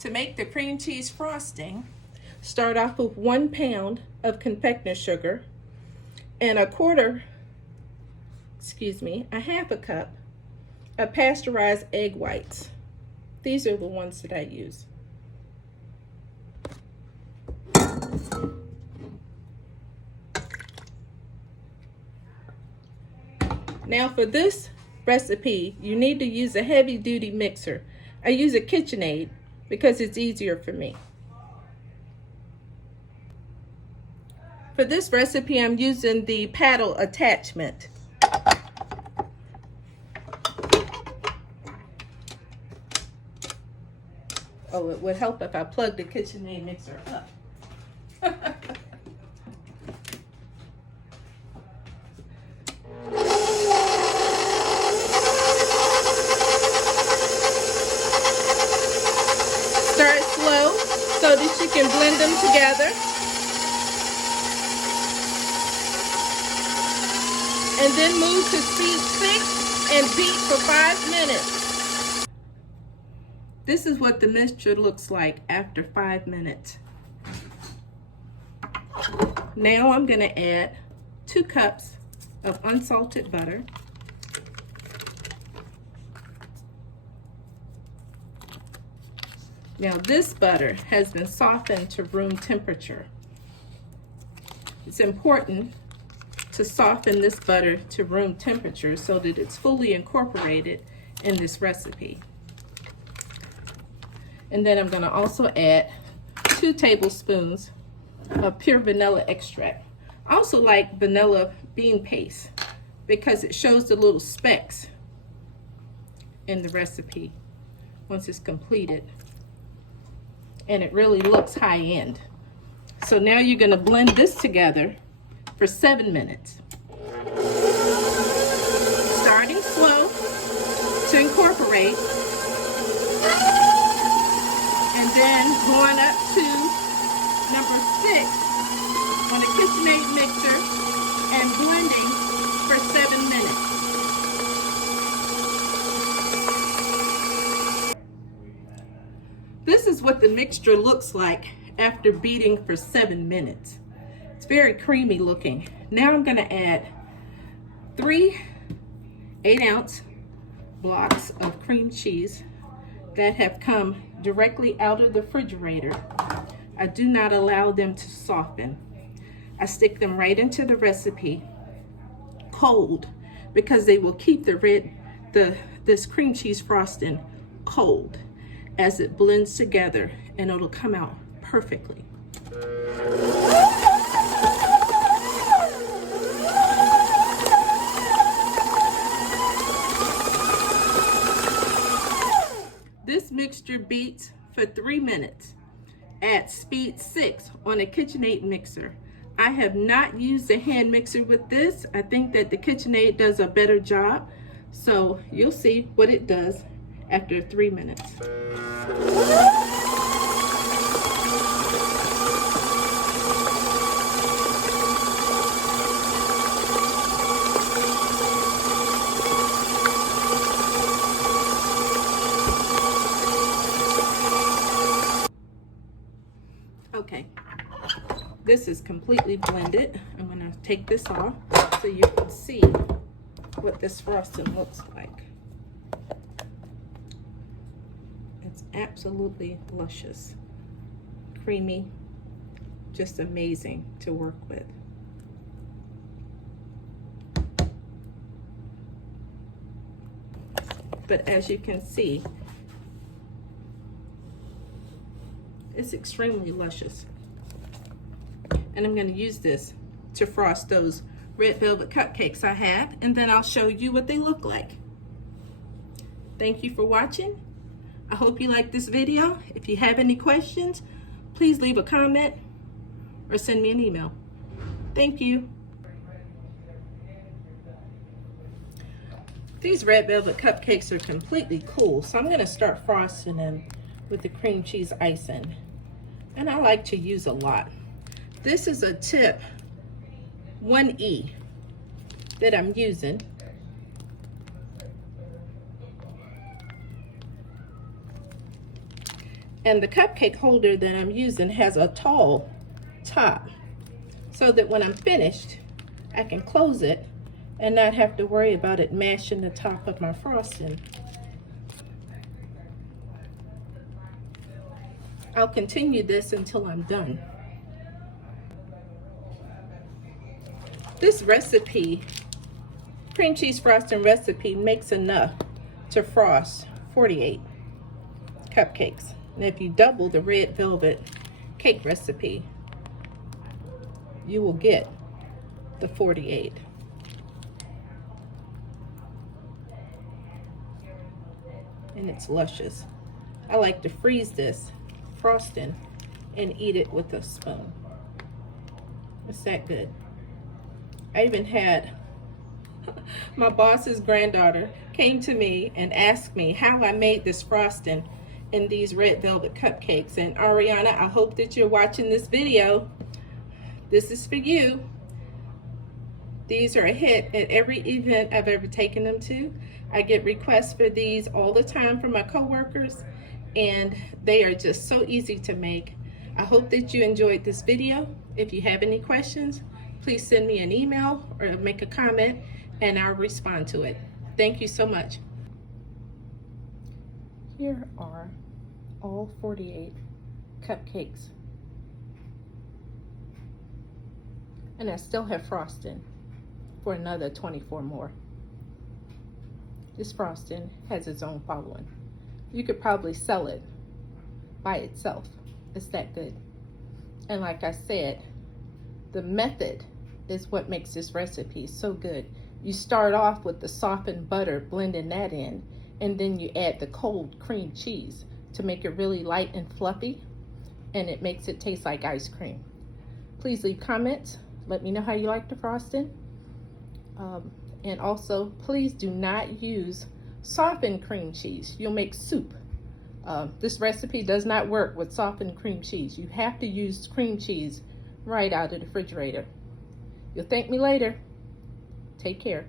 To make the cream cheese frosting, start off with 1 pound of confectioner sugar and a half a cup of pasteurized egg whites. These are the ones that I use. Now for this recipe, you need to use a heavy-duty mixer. I use a KitchenAid because it's easier for me. For this recipe, I'm using the paddle attachment. Oh, it would help if I plugged the KitchenAid mixer up. Start slow so that you can blend them together. And then move to speed 6 and beat for 5 minutes. This is what the mixture looks like after 5 minutes. Now I'm going to add 2 cups of unsalted butter. Now this butter has been softened to room temperature. It's important to soften this butter to room temperature so that it's fully incorporated in this recipe. And then I'm going to also add 2 tablespoons of pure vanilla extract. I also like vanilla bean paste because it shows the little specks in the recipe once it's completed. And it really looks high-end. So now you're going to blend this together for 7 minutes. Starting slow to incorporate, and then going up to number 6 on a KitchenAid mixer and blending for 7 minutes. This is what the mixture looks like after beating for 7 minutes. It's very creamy looking. Now I'm going to add 3 8-ounce blocks of cream cheese that have come directly out of the refrigerator. I do not allow them to soften. I stick them right into the recipe cold because they will keep this cream cheese frosting cold as it blends together, and it'll come out perfectly. This mixture beats for 3 minutes at speed 6 on a KitchenAid mixer. I have not used a hand mixer with this. I think that the KitchenAid does a better job. So you'll see what it does after 3 minutes. Okay, this is completely blended. I'm going to take this off so you can see what this frosting looks like. It's absolutely luscious, creamy, just amazing to work with. But as you can see, it's extremely luscious. And I'm going to use this to frost those red velvet cupcakes I have, and then I'll show you what they look like. Thank you for watching. I hope you like this video. If you have any questions, please leave a comment or send me an email. Thank you. These red velvet cupcakes are completely cool, so I'm going to start frosting them with the cream cheese icing. And I like to use a lot. This is a tip 1E that I'm using. And the cupcake holder that I'm using has a tall top, so that when I'm finished, I can close it and not have to worry about it mashing the top of my frosting. I'll continue this until I'm done. This recipe, cream cheese frosting recipe, makes enough to frost 48 cupcakes. And if you double the red velvet cake recipe, you will get the 48. And it's luscious. I like to freeze this frosting and eat it with a spoon. It's that good. I even had my boss's granddaughter came to me and asked me how I made this frosting in these red velvet cupcakes. And Ariana, I hope that you're watching this video. This is for you. These are a hit at every event I've ever taken them to. I get requests for these all the time from my coworkers, and they are just so easy to make. I hope that you enjoyed this video. If you have any questions, please send me an email or make a comment and I'll respond to it. Thank you so much. Here are all 48 cupcakes. And I still have frosting for another 24 more. This frosting has its own following. You could probably sell it by itself. It's that good. And like I said, the method is what makes this recipe so good. You start off with the softened butter, blending that in, and then you add the cold cream cheese to make it really light and fluffy, and it makes it taste like ice cream. Please leave comments. Let me know how you like the frosting. And also, please do not use softened cream cheese. You'll make soup. This recipe does not work with softened cream cheese. You have to use cream cheese right out of the refrigerator. You'll thank me later. Take care.